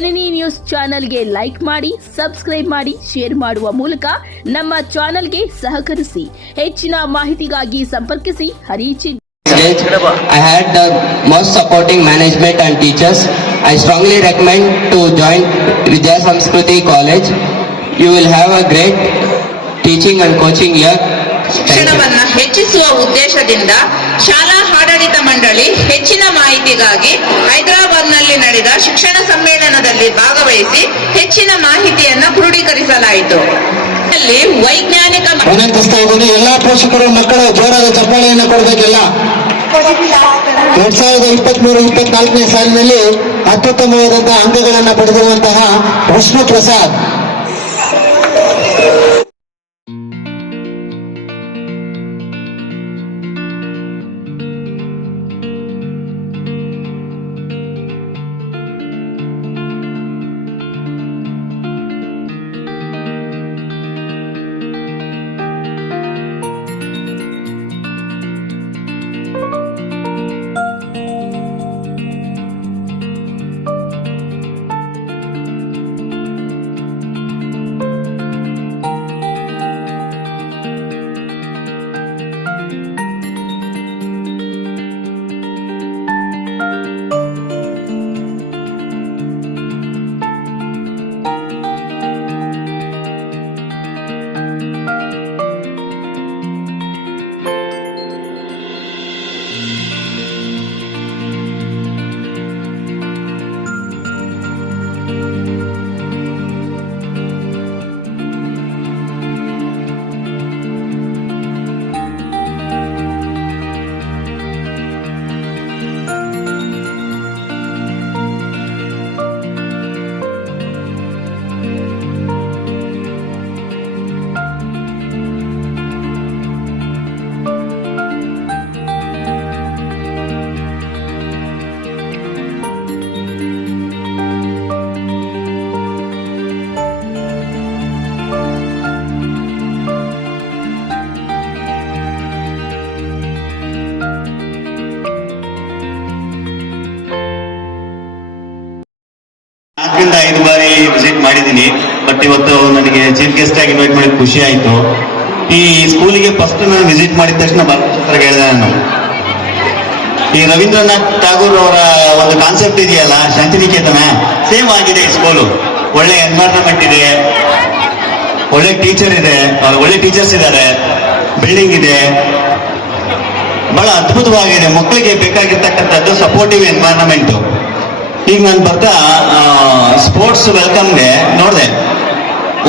ಜನನಿ news ಚಾನೆಲ್ಗೆ like ಮಾಡಿ subscribe ಮಾಡಿ ಶೇರ್ ಮಾಡುವ ಮೂಲಕ ನಮ್ಮ ಚಾನೆಲ್ಗೆ ಸಹಕರಿಸಿ ಹೆಚ್ಚಿನ ಮಾಹಿತಿಗಾಗಿ ಸಂಪರ್ಕಿಸಿ ಹರಿಚಿ I I had the most supporting management and teachers. I strongly recommend to join Vijaya Samskriti College. You will have a great teaching and coaching you. ಶಿಕ್ಷಣವನ್ನ ಹೆಚ್ಚಿಸುವ ಉದ್ದೇಶದಿಂದ ಶಾಲಾ ಆಡಳಿತ ಮಂಡಳಿ ಹೆಚ್ಚಿನ ಮಾಹಿತಿಗಾಗಿ ಹೈದರಾಬಾದ್ನಲ್ಲಿ ನಡೆದ ಶಿಕ್ಷಣ ಸಮ್ಮೇಳನದಲ್ಲಿ ಭಾಗವಹಿಸಿ ಹೆಚ್ಚಿನ ಮಾಹಿತಿಯನ್ನು ಕ್ರೋಢೀಕರಿಸಲಾಯಿತು ಅಲ್ಲಿ ವೈಜ್ಞಾನಿಕ ವಿನಂತಿಸ್ತಾ ಇದ್ದೀನಿ ಎಲ್ಲಾ ಪೋಷಕರು ಮಕ್ಕಳು ಜೋರಾದ ಚಪ್ಪಾಳೆಯನ್ನು ಕೊಡಬೇಕೆಲ್ಲ. ಎರಡ್ ಸಾವಿರದ ಇಪ್ಪತ್ಮೂರು ಇಪ್ಪತ್ನಾಲ್ಕನೇ ಸಾಲಿನಲ್ಲಿ ಅತ್ಯುತ್ತಮವಾದಂತಹ ಅಂಕಗಳನ್ನು ಪಡೆದಿರುವಂತಹ ವಿಷ್ಣು ಪ್ರಸಾದ್ ನಾಲ್ಕರಿಂದ ಐದು ಬಾರಿ ವಿಸಿಟ್ ಮಾಡಿದ್ದೀನಿ. ಬಟ್ ಇವತ್ತು ನನಗೆ ಚೀಫ್ ಗೆಸ್ಟ್ ಆಗಿ ಇನ್ವೈಟ್ ಮಾಡಿ ಖುಷಿ ಆಯ್ತು. ಈ ಸ್ಕೂಲಿಗೆ ಫಸ್ಟ್ ನಾನು ವಿಸಿಟ್ ಮಾಡಿದ ತಕ್ಷಣ ಬರ್ತಾರೆ ಹೇಳಿದೆ ನಾನು. ಈ ರವೀಂದ್ರನಾಥ್ ಠಾಗೂರ್ ಅವರ ಒಂದು ಕಾನ್ಸೆಪ್ಟ್ ಇದೆಯಲ್ಲ, ಶಾಂತಿನಿಕೇತನ? ಸೇಮ್ ಆಗಿದೆ ಈ ಸ್ಕೂಲು ಒಳ್ಳೆ ಎನ್ವೈರನ್ಮೆಂಟ್ ಇದೆ. ಒಳ್ಳೆ ಟೀಚರ್ ಇದೆ. ಒಳ್ಳೆ ಟೀಚರ್ಸ್ ಇದ್ದಾರೆ. ಬಿಲ್ಡಿಂಗ್ ಇದೆ. ಬಹಳ ಅದ್ಭುತವಾಗಿದೆ. ಮಕ್ಕಳಿಗೆ ಬೇಕಾಗಿರ್ತಕ್ಕಂಥದ್ದು ಸಪೋರ್ಟಿವ್ ಎನ್ವೈರನ್ಮೆಂಟ್ ಈಗ ನಾನು ಬರ್ತಾ ಸ್ಪೋರ್ಟ್ಸ್ ವೆಲ್ಕಮ್ಗೆ ನೋಡಿದೆ.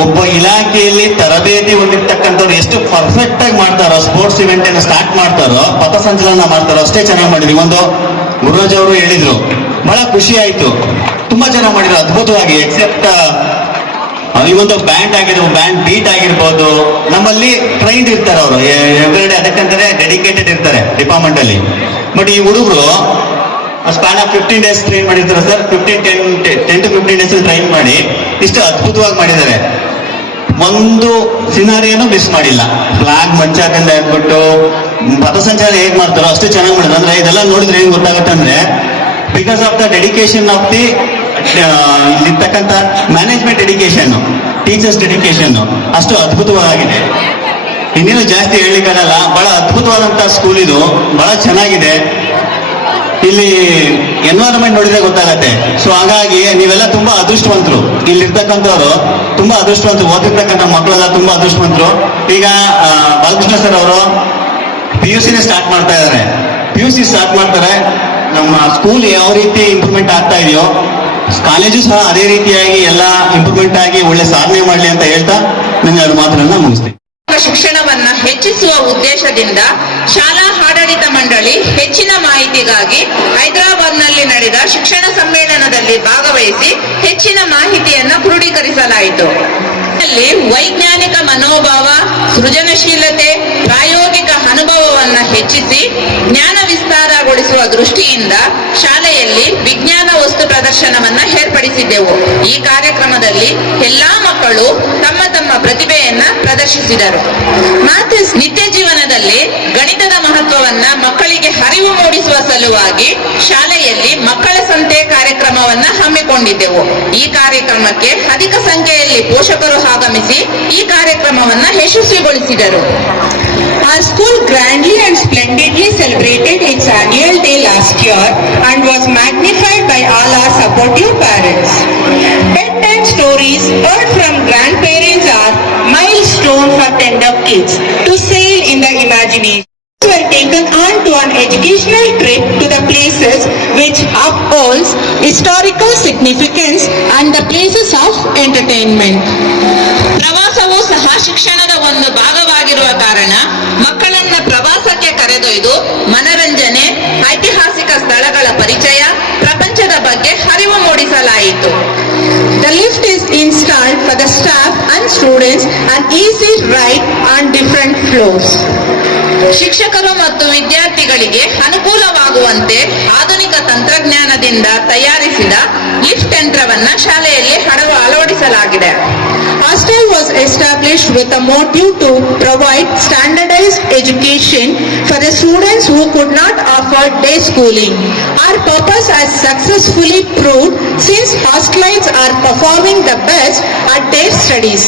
ಒಬ್ಬ ಇಲಾಖೆಯಲ್ಲಿ ತರಬೇತಿ ಹೊಂದಿರ್ತಕ್ಕಂಥವ್ರು ಎಷ್ಟು ಪರ್ಫೆಕ್ಟ್ ಆಗಿ ಮಾಡ್ತಾರೋ ಸ್ಪೋರ್ಟ್ಸ್ ಇವೆಂಟ್ ಅನ್ನು ಸ್ಟಾರ್ಟ್ ಮಾಡ್ತಾರೋ ಪಥಸಂಚಲನ ಮಾಡ್ತಾರೋ, ಅಷ್ಟೇ ಚೆನ್ನಾಗಿ ಮಾಡಿದ್ವಿ ಒಂದು ಗುರುರಾಜ್ ಅವರು ಹೇಳಿದ್ರು, ಬಹಳ ಖುಷಿ ಆಯ್ತು. ತುಂಬಾ ಚೆನ್ನಾಗಿ ಮಾಡಿದ್ರು, ಅದ್ಭುತವಾಗಿ ಎಕ್ಸೆಪ್ಟ್ ಇವೊಂದು ಬ್ಯಾಂಡ್ ಆಗಿದೆ ಬ್ಯಾಂಡ್ ಬೀಟ್ ಆಗಿರ್ಬೋದು ನಮ್ಮಲ್ಲಿ ಟ್ರೈನ್ಡ್ ಇರ್ತಾರೆ ಅವರು. ಎವ್ರಿಡೇ ಅದಕ್ಕಂತಾನೆ ಡೆಡಿಕೇಟೆಡ್ ಇರ್ತಾರೆ ಡಿಪಾರ್ಟ್ಮೆಂಟ್ ಅಲ್ಲಿ. ಬಟ್ ಈ ಹುಡುಗರು span of fifteen days train ಮಾಡಿರ್ತಾರೆ sir fifteen ten ten to fifteen days train ಮಾಡಿ ಇಷ್ಟು ಅದ್ಭುತವಾಗಿ ಮಾಡಿದ್ದಾರೆ. ಒಂದು ಸಿನಾರಿಯನ್ನು ಮಿಸ್ ಮಾಡಿಲ್ಲ. ಫ್ಲಾಗ್ ಮಂಚ ಹಾಕಂದ ಹೇಳ್ಬಿಟ್ಟು ಪಥಸಂಚಾರ ಹೇಗ್ ಮಾಡ್ತಾರೋ ಅಷ್ಟು ಚೆನ್ನಾಗಿ ಮಾಡಿದ್ರು. ಅಂದ್ರೆ ಇದೆಲ್ಲ ನೋಡಿದ್ರೆ ಏನ್ ಗೊತ್ತಾಗುತ್ತೆ ಅಂದ್ರೆ because of the dedication of the ಇಲ್ಲಿರ್ತಕ್ಕಂಥ ಮ್ಯಾನೇಜ್ಮೆಂಟ್ ಡೆಡಿಕೇಶನ್ ಟೀಚರ್ಸ್ ಡೆಡಿಕೇಶನ್ ಅಷ್ಟು ಅದ್ಭುತವಾಗಿದೆ. ಇನ್ನೇನು ಜಾಸ್ತಿ ಹೇಳಿಕ್ಕಾಗಲ್ಲ ಬಹಳ ಅದ್ಭುತವಾದಂತಹ ಸ್ಕೂಲ್ ಇದು. ಬಹಳ ಚೆನ್ನಾಗಿದೆ. ಇಲ್ಲಿ ಎನ್ವೈರನ್ಮೆಂಟ್ ನೋಡಿದ್ರೆ ಗೊತ್ತಾಗತ್ತೆ. ಸೊ ಹಾಗಾಗಿ ನೀವೆಲ್ಲ ತುಂಬಾ ಅದೃಷ್ಟವಂತರು. ಇಲ್ಲಿ ಇರ್ತಕ್ಕಂಥವ್ರು ತುಂಬಾ ಅದೃಷ್ಟವಂತರು. ಓದಿರ್ತಕ್ಕಂಥ ಮಕ್ಕಳೆಲ್ಲ ತುಂಬಾ ಅದೃಷ್ಟವಂತರು. ಈಗ ಬಾಲಕೃಷ್ಣ ಸರ್ ಅವರು ಪಿ ಯು ಸಿನೇ ಸ್ಟಾರ್ಟ್ ಮಾಡ್ತಾ ಇದ್ದಾರೆ ಪಿ ಯು ಸಿ ಸ್ಟಾರ್ಟ್ ಮಾಡ್ತಾರೆ. ನಮ್ಮ ಸ್ಕೂಲ್ ಯಾವ ರೀತಿ ಇಂಪ್ರೂವ್ಮೆಂಟ್ ಆಗ್ತಾ ಇದೆಯೋ ಕಾಲೇಜು ಸಹ ಅದೇ ರೀತಿಯಾಗಿ ಎಲ್ಲ ಇಂಪ್ರೂವ್ಮೆಂಟ್ ಆಗಿ ಒಳ್ಳೆ ಸಾಧನೆ ಮಾಡಲಿ ಅಂತ ಹೇಳ್ತಾ ನನಗೆ ಅದು ಮಾತನ್ನ ಮುಗಿಸ್ತೀನಿ. ಶಿಕ್ಷಣವನ್ನ ಹೆಚ್ಚಿಸುವ ಉದ್ದೇಶದಿಂದ ಶಾಲಾ ಆಡಳಿತ ಮಂಡಳಿ ಹೆಚ್ಚಿನ ಮಾಹಿತಿಗಾಗಿ ಹೈದರಾಬಾದ್ನಲ್ಲಿ ನಡೆದ ಶಿಕ್ಷಣ ಸಮ್ಮೇಳನದಲ್ಲಿ ಭಾಗವಹಿಸಿ ಹೆಚ್ಚಿನ ಮಾಹಿತಿಯನ್ನ ಕ್ರೋಢೀಕರಿಸಲಾಯಿತು ಅಲ್ಲಿ ವೈಜ್ಞಾನಿಕ ಮನೋಭಾವ, ಸೃಜನಶೀಲತೆ, ಪ್ರಾಯೋಗಿಕ ಅನುಭವವನ್ನ ಹೆಚ್ಚಿಸಿ ಜ್ಞಾನ ವಿಸ್ತಾರಗೊಳಿಸುವ ದೃಷ್ಟಿಯಿಂದ ಶಾಲೆಯಲ್ಲಿ ವಿಜ್ಞಾನ ವಸ್ತು ಪ್ರದರ್ಶನವನ್ನ ಏರ್ಪಡಿಸಿದ್ದೆವು. ಈ ಕಾರ್ಯಕ್ರಮದಲ್ಲಿ ಎಲ್ಲಾ ಮಕ್ಕಳು ತಮ್ಮ ತಮ್ಮ ಪ್ರತಿಭೆಯನ್ನ ಪ್ರದರ್ಶಿಸಿದರು. ಮ್ಯಾಥ್ಸ್ ನಿತ್ಯ ಜೀವನದಲ್ಲಿ ಗಣಿತದ ಮಹತ್ವವನ್ನ ಮಕ್ಕಳಿಗೆ ಅರಿವು ಮೂಡಿಸುವ ಸಲುವಾಗಿ ಶಾಲೆಯಲ್ಲಿ ಮಕ್ಕಳ ಸಂತೆ ಕಾರ್ಯಕ್ರಮವನ್ನ ಹಮ್ಮಿಕೊಂಡಿದ್ದೆವು. ಈ ಕಾರ್ಯಕ್ರಮಕ್ಕೆ ಅಧಿಕ ಸಂಖ್ಯೆಯಲ್ಲಿ ಪೋಷಕರು ಆಗಮಿಸಿ ಈ ಕಾರ್ಯಕ್ರಮವನ್ನ ಯಶಸ್ವಿಗೊಳಿಸಿದರು. Our school grandly and splendidly celebrated its annual day last year and was magnified by all our supportive parents. Bedtime stories heard from grandparents are milestone for tender kids to sail in the imagination. were taken on to an educational trip to the places which upholds historical significance and the places of entertainment. ಪ್ರವಾಸವು ಸಹ ಶಿಕ್ಷಣದ ಒಂದು ಭಾಗವಾಗಿರುವ ಕಾರಣ ಮಕ್ಕಳನ್ನ ಪ್ರವಾಸಕ್ಕೆ ಕರೆದೊಯ್ದು ಮನರಂಜನೆ ಐತಿಹಾಸಿಕ ಸ್ಥಳಗಳ ಪರಿಚಯ for the staff and students and easy ride on different floors. ಶಿಕ್ಷಕರು ಮತ್ತು ವಿದ್ಯಾರ್ಥಿಗಳಿಗೆ ಅನುಕೂಲವಾಗುವಂತೆ ಆಧುನಿಕ ತಂತ್ರಜ್ಞಾನದಿಂದ ತಯಾರಿಸಿದ ಲಿಫ್ಟ್ ಯಂತ್ರವನ್ನ ಶಾಲೆಯಲ್ಲಿ ಹಡವು ಅಳವಡಿಸಲಾಗಿದೆ Hostel was with a motive to provide standardized education for the students who could not afford day schooling. Our purpose has successfully proved since hostelites are performing the best at their studies.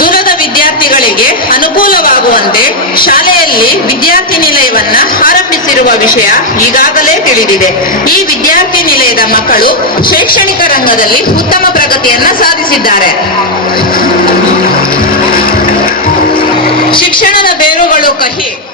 ದೂರದ ವಿದ್ಯಾರ್ಥಿಗಳಿಗೆ ಅನುಕೂಲವಾಗುವಂತೆ ಶಾಲೆಯಲ್ಲಿ ವಿದ್ಯಾರ್ಥಿ ನಿಲಯವನ್ನ ಆರಂಭಿಸಿರುವ ವಿಷಯ ಈಗಾಗಲೇ ತಿಳಿದಿದೆ. ಈ ವಿದ್ಯಾರ್ಥಿ ನಿಲಯದ ಮಕ್ಕಳು ಶೈಕ್ಷಣಿಕ ರಂಗದಲ್ಲಿ ಉತ್ತಮ ಪ್ರಗತಿಯನ್ನ ಸಾಧಿಸಿದ್ದಾರೆ. ಶಿಕ್ಷಣದ ಬೇರುಗಳು ಕಹಿ.